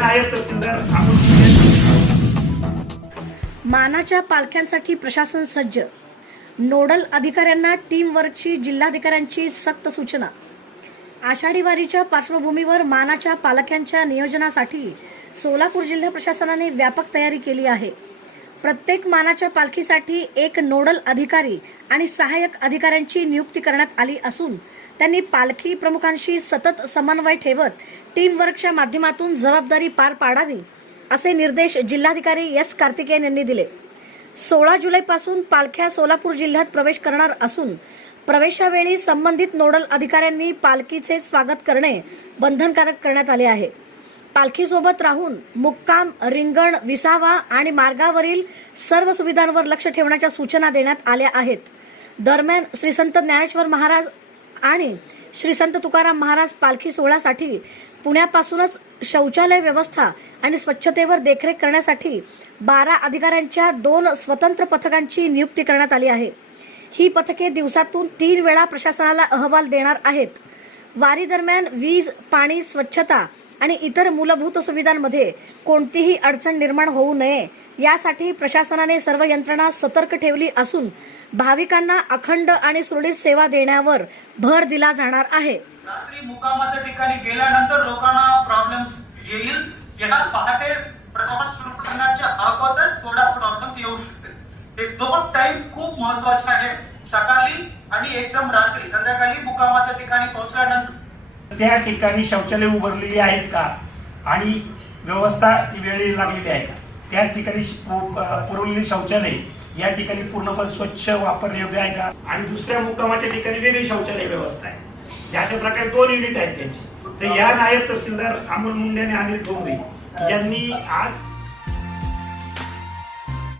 नायब तहसीलदार अमोल मानाच्या पालख्यांसाठी प्रशासन सज्ज. नोडल अधिकाऱ्यांना टीम वर्कची जिल्हाधिकाऱ्यांची सक्त सूचना. आषाढी वारीच्या पार्श्वभूमीवर मानाच्या पालख्यांच्या नियोजनासाठी सोलापूर जिल्हा प्रशासनाने व्यापक तयारी केली आहे. प्रत्येक मानाच्या पालखीसाठी एक नोडल अधिकारी आणि सहाय्यक अधिकाऱ्यांची नियुक्ती करण्यात आली असून त्यांनी पालखी प्रमुखांशी सतत समन्वय ठेवत टीम वर्कच्या माध्यमातून जबाबदारी पार पाडावी असे निर्देश जिल्हाधिकारी एस कार्तिकेयन यांनी दिले. 16 जुलैपासून पालख्या सोलापूर जिल्ह्यात प्रवेश करणार असून प्रवेशावेळी संबंधित नोडल अधिकाऱ्यांनी पालखीचे स्वागत करणे बंधनकारक करण्यात आले आहे. पालखीसोबत राहून मुक्काम, रिंगण, विसावा आणि मार्गावरील सर्व सुविधांवर लक्ष ठेवण्याच्या सूचना देण्यात आल्या आहेत. दरम्यान श्री संत ज्ञानेश्वर महाराज आणि श्री संत तुकाराम महाराज पालखी सोहळ्यासाठी पुण्यापासूनच शौचालय व्यवस्था आणि स्वच्छतेवर देखरेख करण्यासाठी 12 अधिकाऱ्यांच्या 2 स्वतंत्र पथकांची नियुक्ती करण्यात आली आहे. ही पथके दिवसातून 3 वेळा प्रशासनाला अहवाल देणार आहेत. वारी दरम्यान वीज, पाणी, स्वच्छता आणि इतर मूलभूत सुविधांमध्ये कोणतीही अडचण निर्माण होऊ नये यासाठी प्रशासनाने सर्व यंत्रणा सतर्क ठेवली असून भाविकांना अखंड आणि सुरळीत सेवा देण्यावर भर दिला जाणार आहे. रात्री मुक्कामाच्या ठिकाणी गेल्यानंतर लोकांना प्रॉब्लेम्स येईल. या पहाटे प्रवास सुरू करण्याच्या अगोदर थोडा प्रॉब्लेम्स येऊ शकते. हे 2 टाइम खूप महत्वाचे आहे, सकाळी आणि एकदम रात्री संध्याकाळी मुक्कामाच्या ठिकाणी पोहोचल्यानंतर. त्या ठिकाणी शौचालय उभारलेली आहेत का आणि व्यवस्था वेळेला लागलेली आहे का, त्या ठिकाणी पुरवलेली शौचालय या ठिकाणी पूर्णपणे स्वच्छ वापरण्यायोग्य आहे का, आणि दुसऱ्या मुक्कामाच्या ठिकाणी वेगळी शौचालय व्यवस्था आहे. अशा प्रकारे 2 युनिट आहेत त्यांची. तर या नायब तहसीलदार अमोल मुंडे आणि अनिल डोंगरे यांनी आज